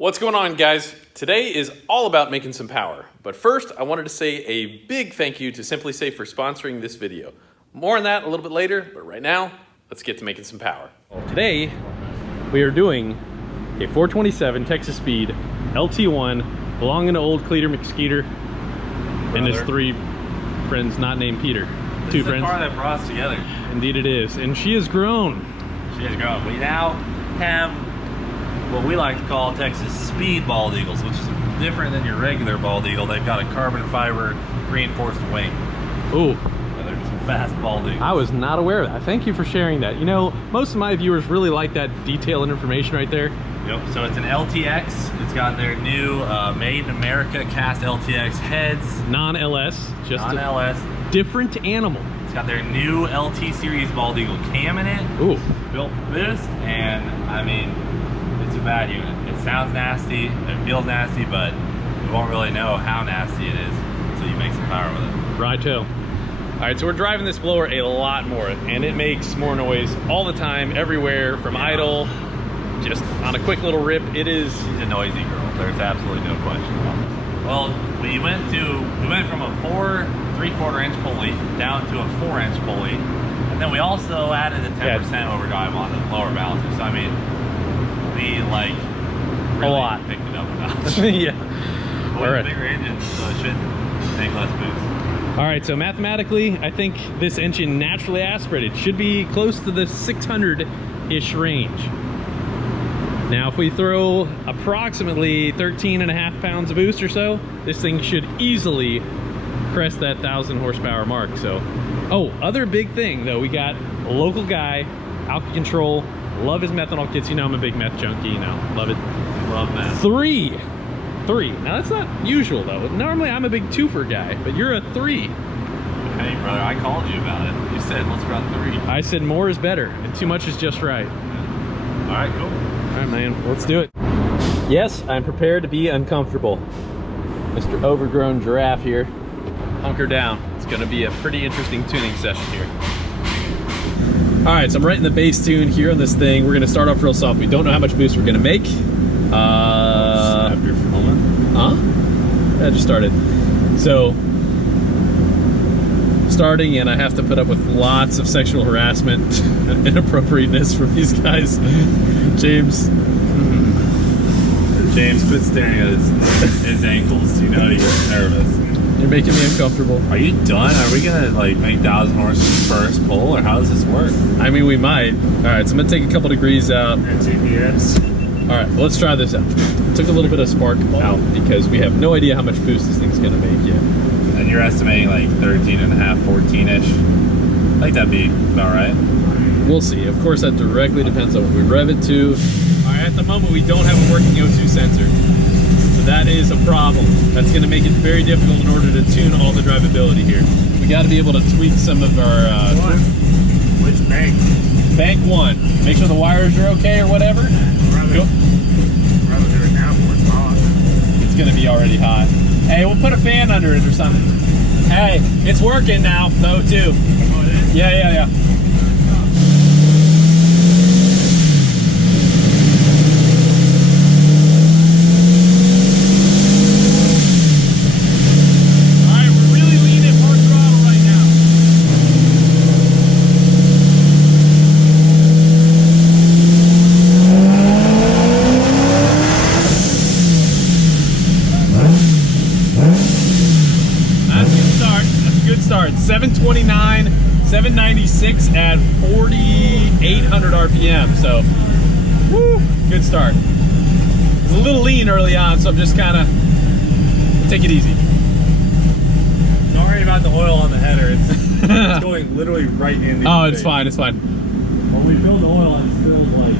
What's going on, guys? Today is all about making some power. But first, I wanted to say a big thank you to Simply Safe for sponsoring this video. More on that a little bit later, but right now, let's get to making some power. Today, we are doing a 427 Texas Speed LT1 belonging to old Cleeter McSkeeter and his three friends not named Peter. Two friends. The car that brought us together. Indeed it is, and she has grown. She has grown. We now have what we like to call Texas Speed bald eagles, which is different than your regular bald eagle. They've got a carbon fiber reinforced wing. Ooh. So they're just fast bald eagles. I was not aware of that. Thank you for sharing that. You know, most of my viewers really like that detail and information right there. Yep, so it's an LTX. It's got their new Made in America cast LTX heads. Non-LS. Just non-LS. Different animal. It's got their new LT series bald eagle cam in it. Ooh. Built for this, and I mean, it's a bad unit. It sounds nasty, it feels nasty, but you won't really know how nasty it is until you make some power with it. Righto. All right, so we're driving this blower a lot more, and it makes more noise all the time, everywhere, from idle, just on a quick little rip. It is. She's a noisy girl. There's absolutely no question about this. Well, we went from a 4 3/4 inch pulley down to a 4-inch pulley, and then we also added a 10% overdrive on the lower balancer. So I mean, we like really a lot picked it up about. Yeah. All right. Bigger engine, so it should take less boost. All right, so mathematically, I think this engine naturally aspirated should be close to the 600-ish range. Now, if we throw approximately 13.5 pounds of boost or so, this thing should easily crest that 1,000 horsepower mark. So, oh, other big thing though, we got a local guy, Alky Control. Love his methanol kits. You know I'm a big meth junkie, you know. Love it. Love meth. Three. Now that's not usual though. Normally I'm a big twofer guy, but you're a 3. Hey brother, I called you about it. You said let's run 3. I said more is better, and too much is just right. All right, cool. All right, man, let's do it. Yes, I'm prepared to be uncomfortable. Mr. Overgrown Giraffe here. Hunker down. It's gonna be a pretty interesting tuning session here. All right, so I'm writing the bass tune here on this thing. We're gonna start off real soft. We don't know how much boost we're gonna make. Snap your filament. Huh? I just started. So, starting, and I have to put up with lots of sexual harassment and inappropriateness from these guys. James, quit staring at his ankles. You know he gets nervous. You're making me uncomfortable. Are you done? Are we gonna like make 1,000 horses first pull, or how does this work? I mean, we might. All right, so I'm gonna take a couple degrees out. And GPS. All right, well, let's try this out. Took a little bit of spark out because we have no idea how much boost this thing's gonna make yet. And you're estimating like 13.5, 14-ish. I think that'd be about right. We'll see. Of course, that directly depends on what we rev it to. All right, at the moment, we don't have a working O2 sensor. So that is a problem. That's gonna make it very difficult in order to tune all the drivability here. We gotta be able to tweak some of our... Which bank? Bank 1. Make sure the wires are okay or whatever. Cool. It's gonna be already hot. Hey, we'll put a fan under it or something. Hey, it's working now, though, too. Yeah. Alright, we're really leaning hard throttle right now. That's a good start. That's a good start. 729, 796 at 4,800 RPM. So, woo, good start. It's a little lean early on, so I'm just kind of take it easy. Don't worry about the oil on the header. It's going literally right in the it's fine. It's fine. When we fill the oil, it's still like...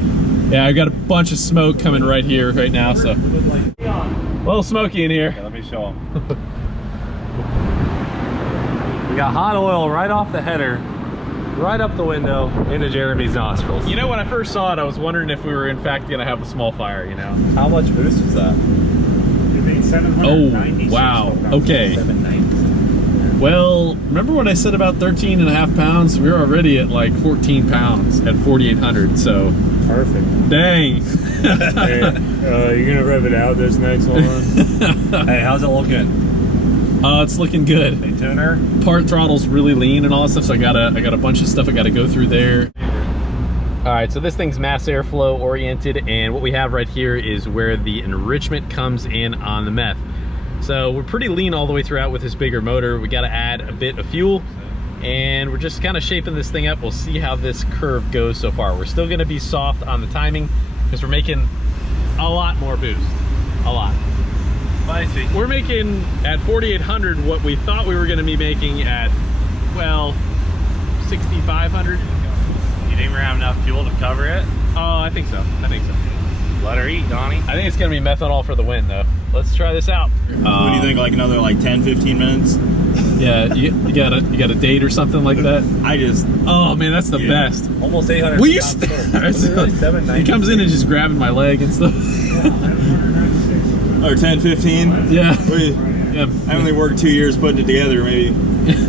Yeah, I got a bunch of smoke coming right here, right now. So, a little smoky in here. Okay, let me show them. We got hot oil right off the header, right up the window into Jeremy's nostrils. You know, when I first saw it, I was wondering if we were in fact gonna have a small fire, you know. How much boost was that? It made 796. Oh, wow. Okay. 790. Well, remember when I said about 13.5 pounds? We were already at like 14 pounds at 4,800, so. Perfect. Dang. You're gonna rev it out this next one. Hey, how's it looking? It's looking good. Hey, tuner. Part throttle's really lean and all that stuff, so I got a bunch of stuff I gotta go through there. All right, so this thing's mass airflow oriented, and what we have right here is where the enrichment comes in on the meth. So we're pretty lean all the way throughout with this bigger motor. We got to add a bit of fuel, and we're just kind of shaping this thing up. We'll see how this curve goes so far. We're still going to be soft on the timing because we're making a lot more boost. A lot. Spicy. We're making at 4,800 what we thought we were going to be making at, well, 6,500. You think we're gonna have enough fuel to cover it? Oh, I think so. I think so. Let her eat, Donnie. I think it's going to be methanol for the win, though. Let's try this out. What do you think? Like another 10-15 minutes? Yeah, you got a date or something like that? Oh man, that's the best. Almost 800. We used to, he comes in and just grabbing my leg and stuff. Or 10-15? Yeah. Yeah. I only worked 2 years putting it together, maybe.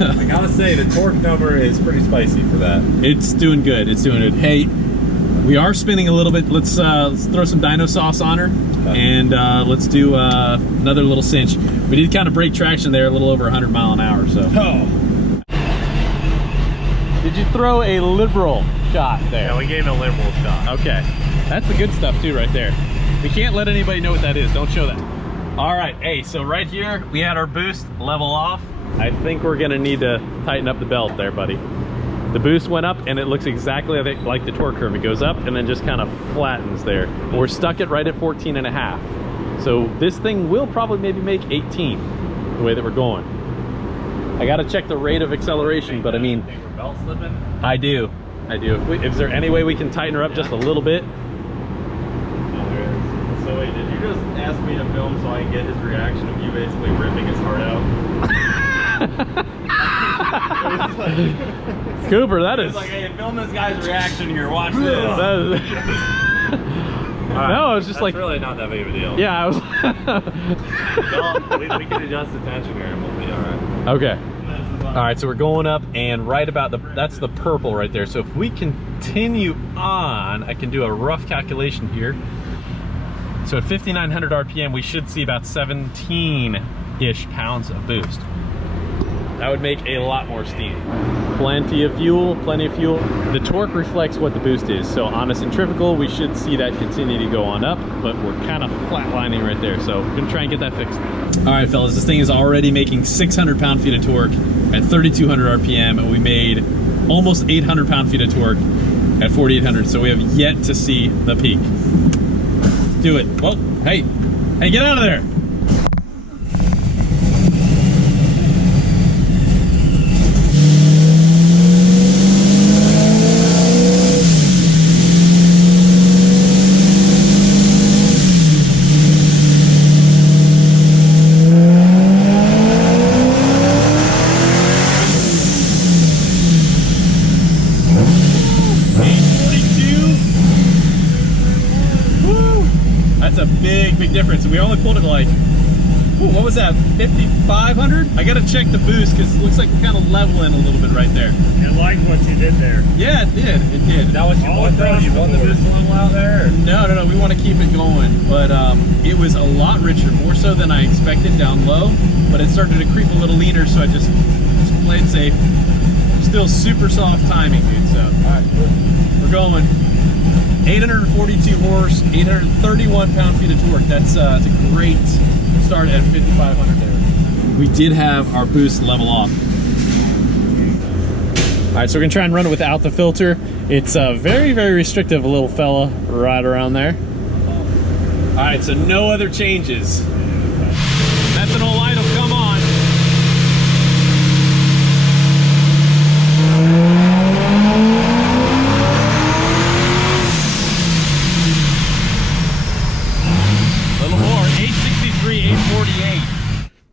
I gotta say, the torque number is pretty spicy for that. It's doing good. It's doing good. Hey, we are spinning a little bit. Let's throw some dyno sauce on her, and let's do another little cinch. We did kind of break traction there, a little over 100 mile an hour. So. Oh. Did you throw a liberal shot there? Yeah, we gave it a liberal shot. Okay, that's the good stuff too, right there. We can't let anybody know what that is. Don't show that. All right. Hey, so right here we had our boost level off. I think we're gonna need to tighten up the belt there, buddy. The boost went up and it looks exactly like the torque curve. It goes up and then just kind of flattens there. We're stuck at right at 14.5. So this thing will probably maybe make 18 the way that we're going. I got to check the rate of acceleration, but I mean, think we're belt slipping? I do. Is there any way we can tighten her up just a little bit? No, there is. So wait, did you just ask me to film so I can get his reaction of you basically ripping his heart out? Cooper, that is. It's like, hey, film this guy's reaction here. Watch this. No, it's just That's like really not that big of a deal. Yeah, I was. No, we can adjust the tension here and we'll be all right. Okay. All right, so we're going up, and right about that's the purple right there. So if we continue on, I can do a rough calculation here. So at 5,900 RPM, we should see about 17-ish pounds of boost. That would make a lot more steam. Plenty of fuel, plenty of fuel. The torque reflects what the boost is. So on a centrifugal, we should see that continue to go on up, but we're kind of flatlining right there. So we're gonna try and get that fixed. All right, fellas, this thing is already making 600 pound-feet of torque at 3,200 RPM, and we made almost 800 pound-feet of torque at 4,800. So we have yet to see the peak. Let's do it. Well, hey, get out of there. That's a big difference. We only pulled it like, what was that, 5,500? I gotta check the boost because it looks like we're kind of leveling a little bit right there. I like what you did there. Yeah, it did. Is that what you want though? You want the boost level out there? No, we want to keep it going. But it was a lot richer, more so than I expected down low. But it started to creep a little leaner, so I just played safe. Still super soft timing, dude. So, all right, we're going. 842 horse, 831 pound-feet of torque. That's a great start at 5,500 there. We did have our boost level off. All right, so we're gonna try and run it without the filter. It's very restrictive, a little fella right around there. All right, so no other changes. Methanol light will come on.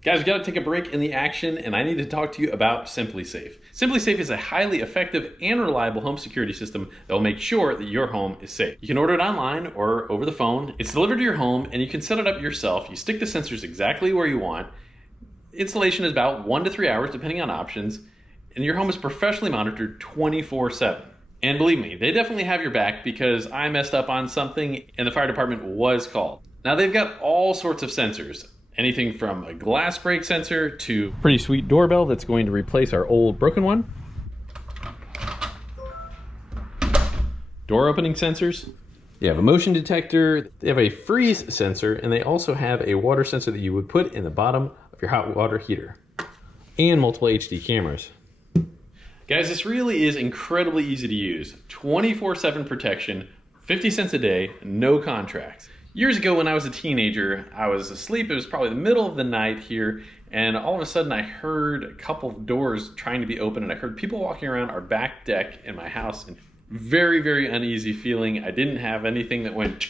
Guys, we got to take a break in the action, and I need to talk to you about SimpliSafe. SimpliSafe is a highly effective and reliable home security system that will make sure that your home is safe. You can order it online or over the phone. It's delivered to your home, and you can set it up yourself. You stick the sensors exactly where you want. Installation is about 1 to 3 hours, depending on options, and your home is professionally monitored 24/7. And believe me, they definitely have your back because I messed up on something and the fire department was called. Now they've got all sorts of sensors. Anything from a glass break sensor to a pretty sweet doorbell that's going to replace our old broken one. Door opening sensors. You have a motion detector, they have a freeze sensor, and they also have a water sensor that you would put in the bottom of your hot water heater. And multiple HD cameras. Guys, this really is incredibly easy to use. 24/7 protection, 50 cents a day, no contracts. Years ago when I was a teenager, I was asleep. It was probably the middle of the night here, and all of a sudden I heard a couple of doors trying to be open, and I heard people walking around our back deck in my house. And very, very uneasy feeling. I didn't have anything that went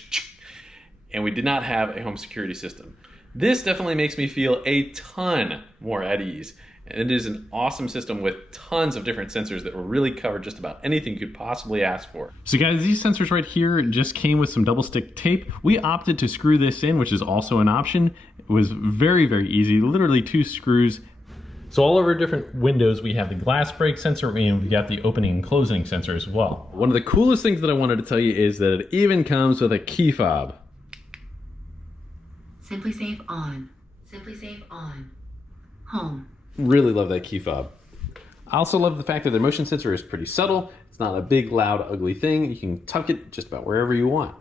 and we did not have a home security system. This definitely makes me feel a ton more at ease. And it is an awesome system with tons of different sensors that will really cover just about anything you could possibly ask for. So guys, these sensors right here just came with some double stick tape. We opted to screw this in, which is also an option. It was very, very easy, literally 2 screws. So all over different windows, we have the glass break sensor and we got the opening and closing sensor as well. One of the coolest things that I wanted to tell you is that it even comes with a key fob. Simply Safe on. Simply Safe on. Home. Really love that key fob. I also love the fact that the motion sensor is pretty subtle. It's not a big, loud, ugly thing. You can tuck it just about wherever you want.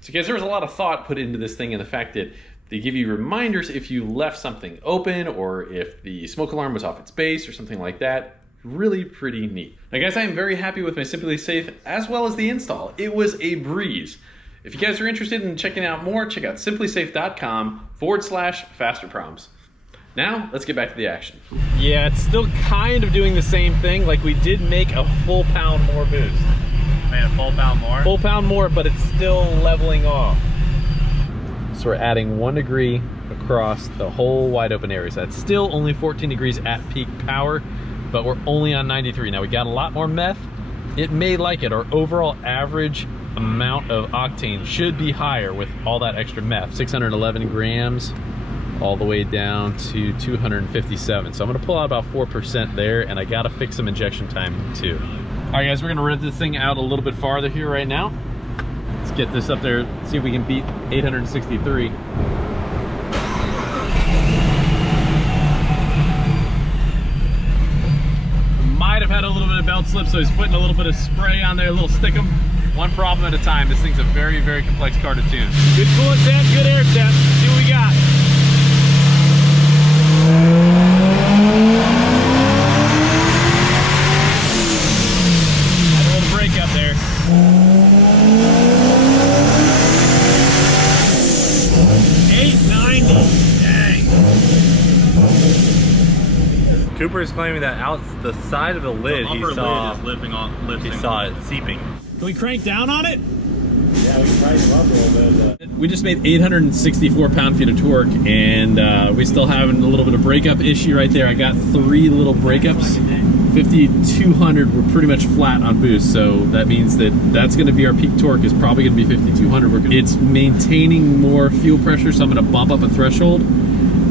So guys, there was a lot of thought put into this thing and the fact that they give you reminders if you left something open or if the smoke alarm was off its base or something like that. Really pretty neat. Now guys, I am very happy with my Simply Safe as well as the install. It was a breeze. If you guys are interested in checking out more, check out simplysafe.com/Fasterproms. Now, let's get back to the action. Yeah, it's still kind of doing the same thing. Like we did make a full pound more boost. Made a full pound more? Full pound more, but it's still leveling off. So we're adding 1 degree across the whole wide open area. So that's still only 14 degrees at peak power, but we're only on 93. Now we got a lot more meth. It may like it. Our overall average amount of octane should be higher with all that extra meth. 611 grams. All the way down to 257. So I'm gonna pull out about 4% there, and I gotta fix some injection time too. All right guys, we're gonna rev this thing out a little bit farther here right now. Let's get this up there, see if we can beat 863. Might have had a little bit of belt slip, so he's putting a little bit of spray on there, a little stickum. One problem at a time. This thing's a very, very complex car to tune. Good coolant temp, good air temp. Let's see what we got. Had a little break up there. Cooper is claiming that out the side of the lid, he saw it seeping. Can we crank down on it? Yeah, we can crank them up a little bit. We just made 864 pound-feet of torque, and we still having a little bit of breakup issue right there. I got 3 little breakups. 5,200, we're pretty much flat on boost, so that means that that's going to be our peak torque, is probably going to be 5,200. It's maintaining more fuel pressure, so I'm going to bump up a threshold,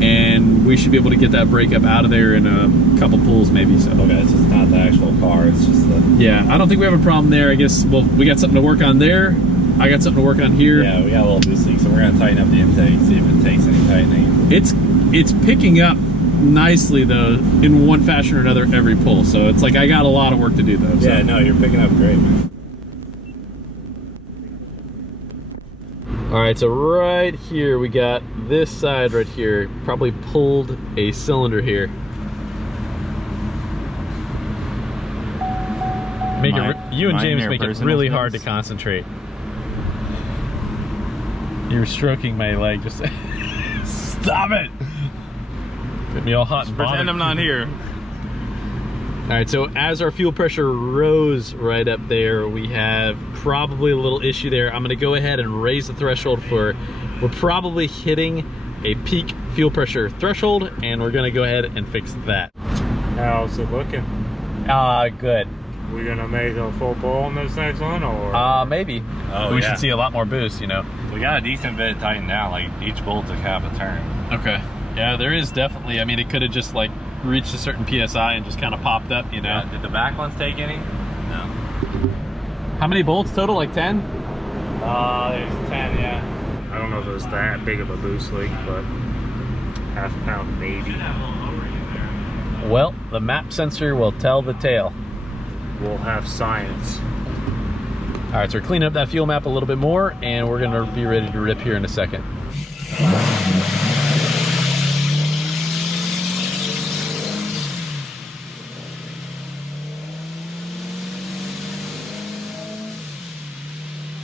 and we should be able to get that breakup out of there in a couple pulls maybe. So Okay, it's just not the actual car, it's just the... Yeah, I don't think we have a problem there. I guess, well, we got something to work on there. I got something to work on here. Yeah, we got a little boost leak, so we're going to tighten up the intake, see if it takes any tightening. It's picking up nicely though, in one fashion or another every pull. So it's like I got a lot of work to do though. So. Yeah, no, you're picking up great, man. All right, so right here we got this side right here. Probably pulled a cylinder here. You and James make it really hard to concentrate. You're stroking my leg. Just stop it. Get me all hot and bothered. Pretend I'm not here. All right, so as our fuel pressure rose right up there, we have probably a little issue there. I'm gonna go ahead and raise the threshold for, we're probably hitting a peak fuel pressure threshold, and we're gonna go ahead and fix that. How's it looking? Good. We gonna make a full pull on this next one, or? Maybe. Oh, We yeah. should see a lot more boost, you know. We got a decent bit tightened down, like each bolt's like half a turn. Okay. Yeah, there is definitely, I mean, it could have just like reached a certain PSI and just kind of popped up, you know. Yeah, did the back ones take any? No. How many bolts total? Like 10? There's 10, yeah. I don't know if it was that big of a boost leak, but half a pound maybe. Well, the map sensor will tell the tale. We'll have science. All right, so we're cleaning up that fuel map a little bit more, and we're gonna be ready to rip here in a second.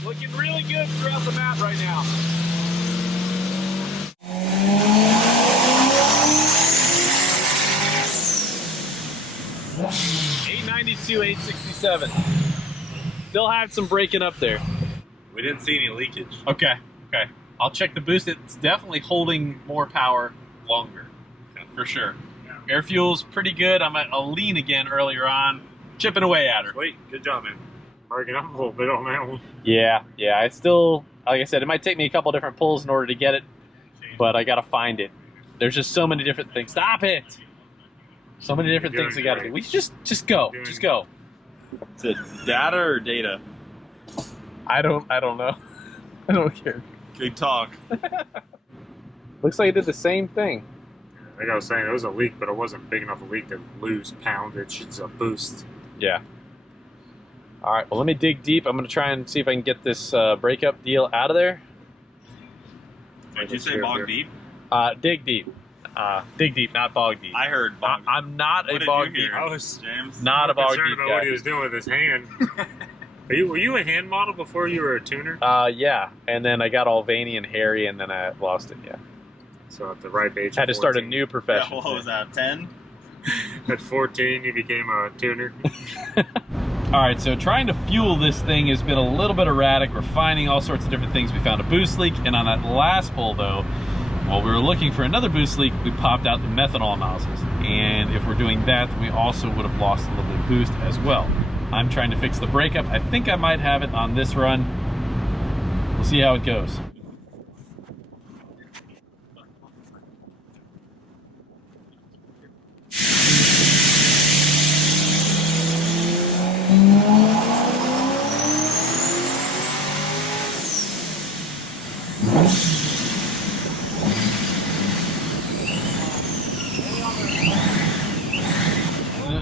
Looking really good throughout the map right now. .892, 867. Still had some breaking up there. We didn't see any leakage. Okay, okay. I'll check the boost. It's definitely holding more power longer, for sure. Air fuel's pretty good. I'm at a lean again earlier on, chipping away at her. Sweet, good job, man. Breaking up a little bit on that one. Yeah, I still, like I said, it might take me a couple different pulls in order to get it, but I gotta find it. There's just so many different things. Stop it! So many different things we gotta do. We just go, just go. Is it data or data? I don't know. I don't care. Good talk. Looks like it did the same thing. Like I was saying, it was a leak, but it wasn't big enough a leak to lose poundage. It's a boost. Yeah. All right, well, let me dig deep. I'm going to try and see if I can get this breakup deal out of there. Did you say bog deep? Dig deep. Dig deep, not bog deep. I heard bog deep. I'm not What a did bog you deep. hear? I was James? Not a bog concerned deep about guy. what he was doing with his hand. Were you a hand model before you were a tuner? Yeah, and then I got all veiny and hairy, and then I lost it, yeah. So at the ripe age Had to of start a 14. new profession. Yeah, what was that, 10? At 14, you became a tuner. All right, so trying to fuel this thing has been a little bit erratic. We're finding all sorts of different things. We found a boost leak, and on that last pull, though, while we were looking for another boost leak, we popped out the methanol nozzles. And if we're doing that, then we also would have lost a little bit of boost as well. I'm trying to fix the breakup. I think I might have it on this run. We'll see how it goes.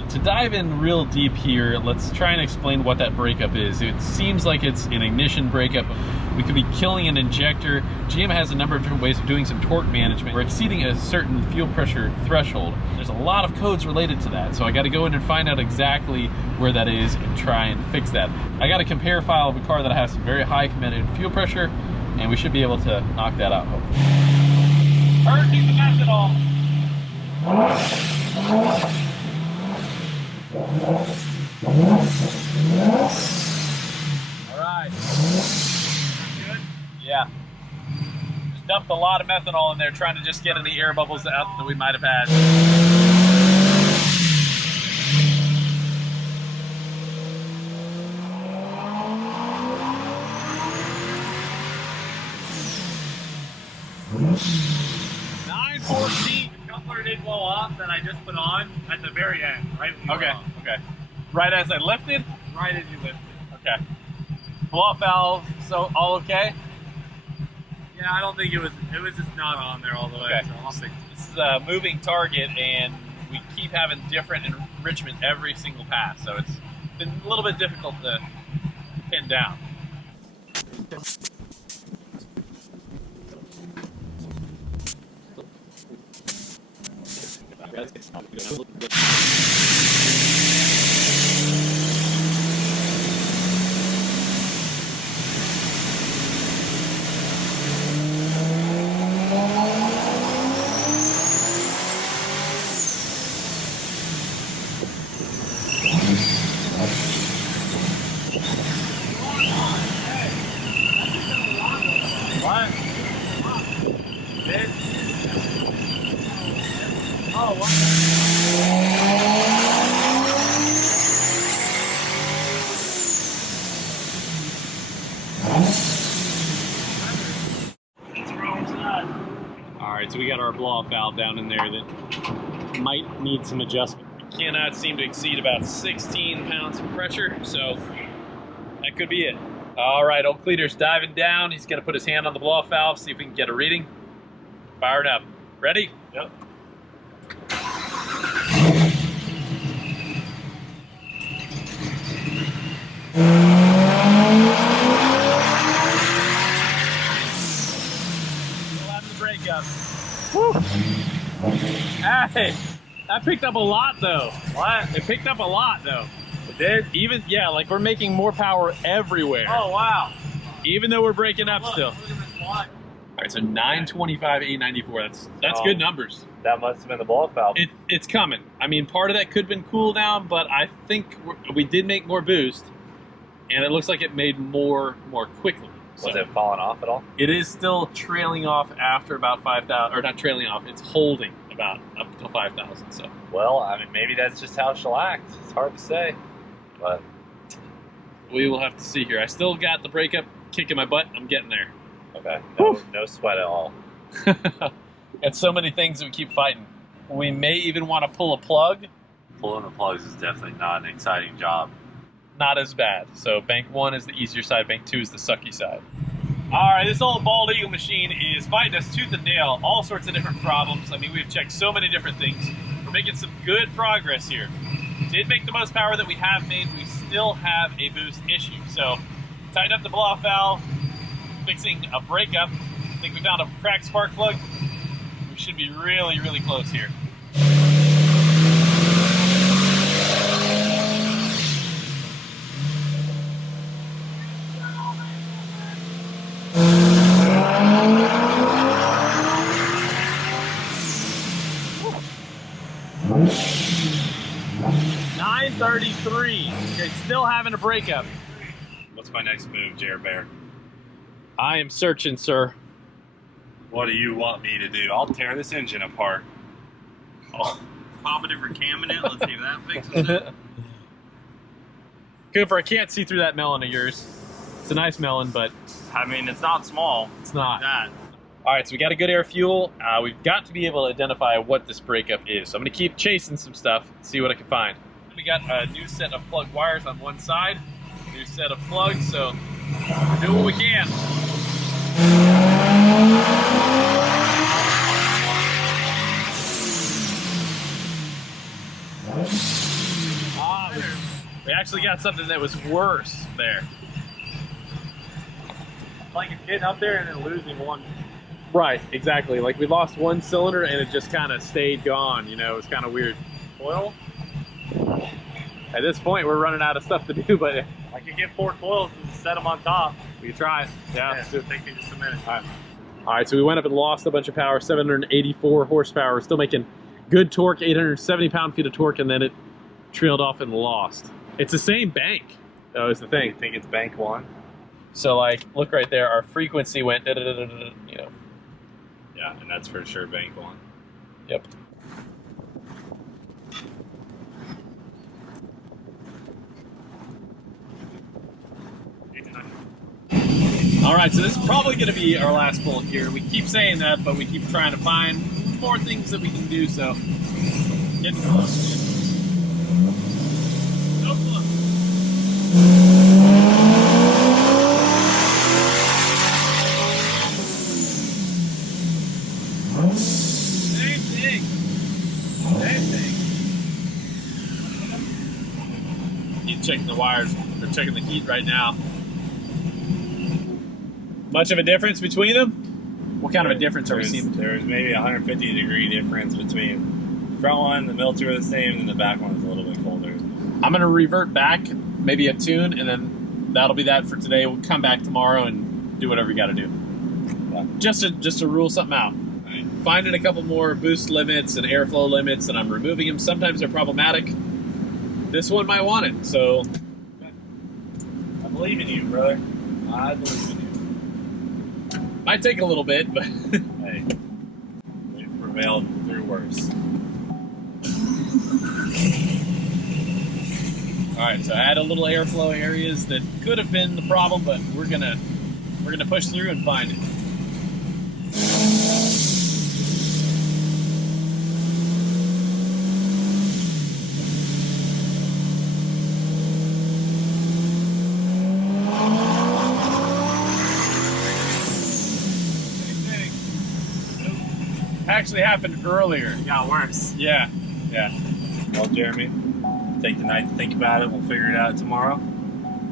To dive in real deep here, let's try and explain what that breakup is. It seems like it's an ignition breakup. We could be killing an injector. GM has a number of different ways of doing some torque management. We're exceeding a certain fuel pressure threshold. There's a lot of codes related to that, so I got to go in and find out exactly where that is and try and fix that. I got a compare file of a car that has some very high recommended fuel pressure, and we should be able to knock that out, hopefully. Hurricane the methanol. All right. Good? Yeah. Just dumped a lot of methanol in there, trying to just get any air bubbles out that we might have had. Coupler did blow off that I just put on at the very end, right? Okay, okay. Right as I lifted? Right as you lifted. Okay. Blow-off valve, so all okay? Yeah, I don't think it was just not on there all the way. Okay. So I'll fix it. This is a moving target, and we keep having different enrichment every single pass, so it's been a little bit difficult to pin down. What? This? Oh, what? Alright, so we got our blow-off valve down in there that might need some adjustment. It cannot seem to exceed about 16 pounds of pressure, so That could be it. All right, old Cleetus diving down. He's going to put his hand on the blow-off valve, see if we can get a reading. Fire it up. Ready? Yep. Still having the brake up. Woo. Hey, that picked up a lot though. What? It picked up a lot though. It did? Even, yeah, like we're making more power everywhere. Oh, wow. Even though we're breaking up Look, still. look at this line. All right, so 925, 894. That's good numbers. That must have been the blow-off valve. It's coming. I mean, part of that could have been cool down, but I think we did make more boost, and it looks like it made more quickly. So Was it falling off at all? it is still trailing off after about 5,000, or not trailing off. It's holding about up until 5,000. So Well, I mean, maybe that's just how she'll act. It's hard to say. But we will have to see here. I still got the breakup kicking my butt. I'm getting there. okay, Whew. no sweat at all. It's so many things that we keep fighting. We may even want to pull a plug. Pulling the plugs is definitely not an exciting job. Not as bad. So bank 1 is the easier side, bank 2 is the sucky side. All right, this old bald eagle machine is fighting us tooth and nail, all sorts of different problems. I mean, we've checked so many different things. We're making some good progress here. Did make the most power that we have made. We still have a boost issue. So tighten up the blow-off valve, fixing a breakup. I think we found a cracked spark plug. We should be really, really close here. .933. Okay, still having a breakup. What's my next move, Jer Bear? I am searching, sir. What do you want me to do? I'll tear this engine apart. Oh, pop a different cam in it. Let's see if that fixes it. Cooper, I can't see through that melon of yours. It's a nice melon, but I mean, it's not small. it's not. That. All right, so we got a good air fuel. We've got to be able to identify what this breakup is. So I'm going to keep chasing some stuff, see what I can find. We got a new set of plug wires on one side, new set of plugs, so we're doing what we can. We actually got something that was worse there. Like it's getting up there and then losing one. Right, exactly. Like we lost one cylinder and it just kind of stayed gone, you know, it was kind of weird. Coil? At this point, we're running out of stuff to do, but I could get 4 coils and set them on top. we can try it. Yeah. Let's do it. Take me just a minute. All right, so we went up and lost a bunch of power, 784 horsepower. We're still making good torque, 870 pound-feet of torque, and then it trailed off and lost. It's the same bank, though, is the You thing. think it's bank 1? So, like, look right there, our frequency went, you know. Yeah, and that's for sure bank 1. Yep. All right, so this is probably going to be our last bullet here. We keep saying that, but we keep trying to find more things that we can do, so getting close. So close. Same thing. Same thing. Keep checking the wires. They're checking the heat right now. Much of a difference between them? What kind of a difference are we seeing? There's maybe a 150-degree difference between the front one, the middle two are the same, and the back one is a little bit colder. I'm going to revert back, maybe a tune, and then that'll be that for today. We'll come back tomorrow and do whatever we got to do. Yeah. Just to rule something out. Finding a couple more boost limits and airflow limits, and I'm removing them. Sometimes they're problematic. This one might want it, so. I believe in you, brother. I believe in you. Might take a little bit, but. Hey, we've prevailed through worse. All right, so I had a little airflow areas that could have been the problem, but we're gonna push through and find it. actually happened earlier. It got worse. Yeah. Well, Jeremy, take the night to think about it. We'll figure it out tomorrow.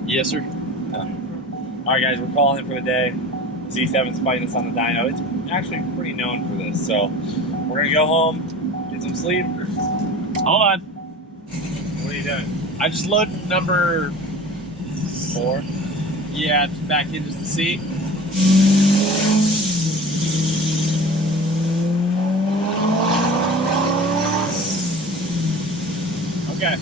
Yes, sir. All right, guys, we're calling it for the day. Z7's fighting us on the dyno. It's actually pretty known for this, so we're gonna go home, get some sleep. Hold on. What are you doing? I just loaded number 4? Yeah, back in just to see. Okay.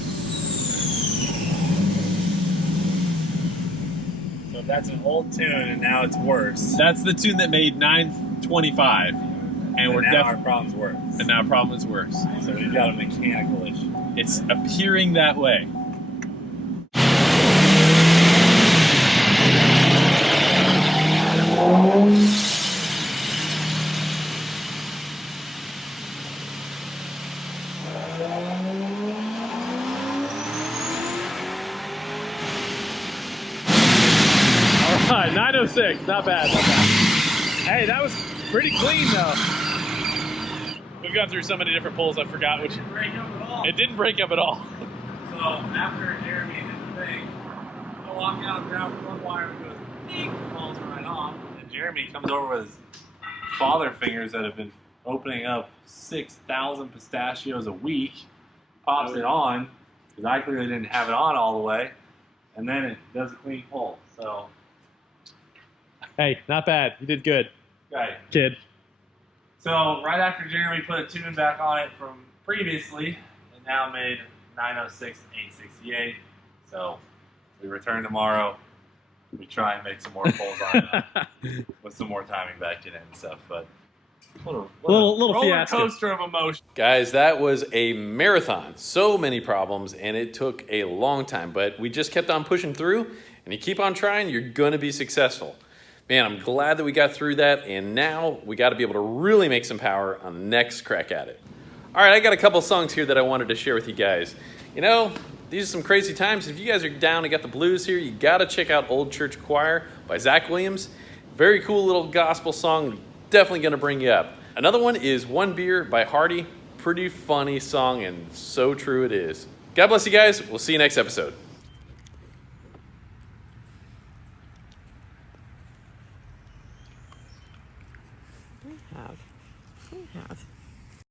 So if that's an old tune and now it's worse, That's the tune that made 925, and we're now our definitely. problem's worse. And now problem is worse. So we've got a mechanical issue. It's appearing that way. All right, 906, not bad, not bad. Hey, that was pretty clean though. We've gone through so many different pulls, I forgot which. It didn't break up at all. It didn't break up at all. So after Jeremy did the thing, I walk out, grab one wire, and goes, ding, falls right off. And Jeremy comes over with his father fingers that have been opening up 6,000 pistachios a week, pops it on, because I clearly didn't have it on all the way, and then it does a clean pull. So, Hey, not bad. You did good, right. kid. So right after Jeremy put a tune back on it from previously, it now made 906 868. So we return tomorrow. We try and make some more pulls on it with some more timing back in it and stuff. But little Little roller fiasco. coaster of emotion. Guys, that was a marathon. So many problems, and it took a long time, but we just kept on pushing through, and you keep on trying, you're gonna be successful. Man, I'm glad that we got through that, and now we gotta be able to really make some power on the next crack at it. All right, I got a couple songs here that I wanted to share with you guys. You know, these are some crazy times. If you guys are down and got the blues here, you gotta check out Old Church Choir by Zach Williams. Very cool little gospel song, definitely gonna bring you up. Another one is One Beer by Hardy. Pretty funny song, and so true it is. God bless you guys. We'll see you next episode.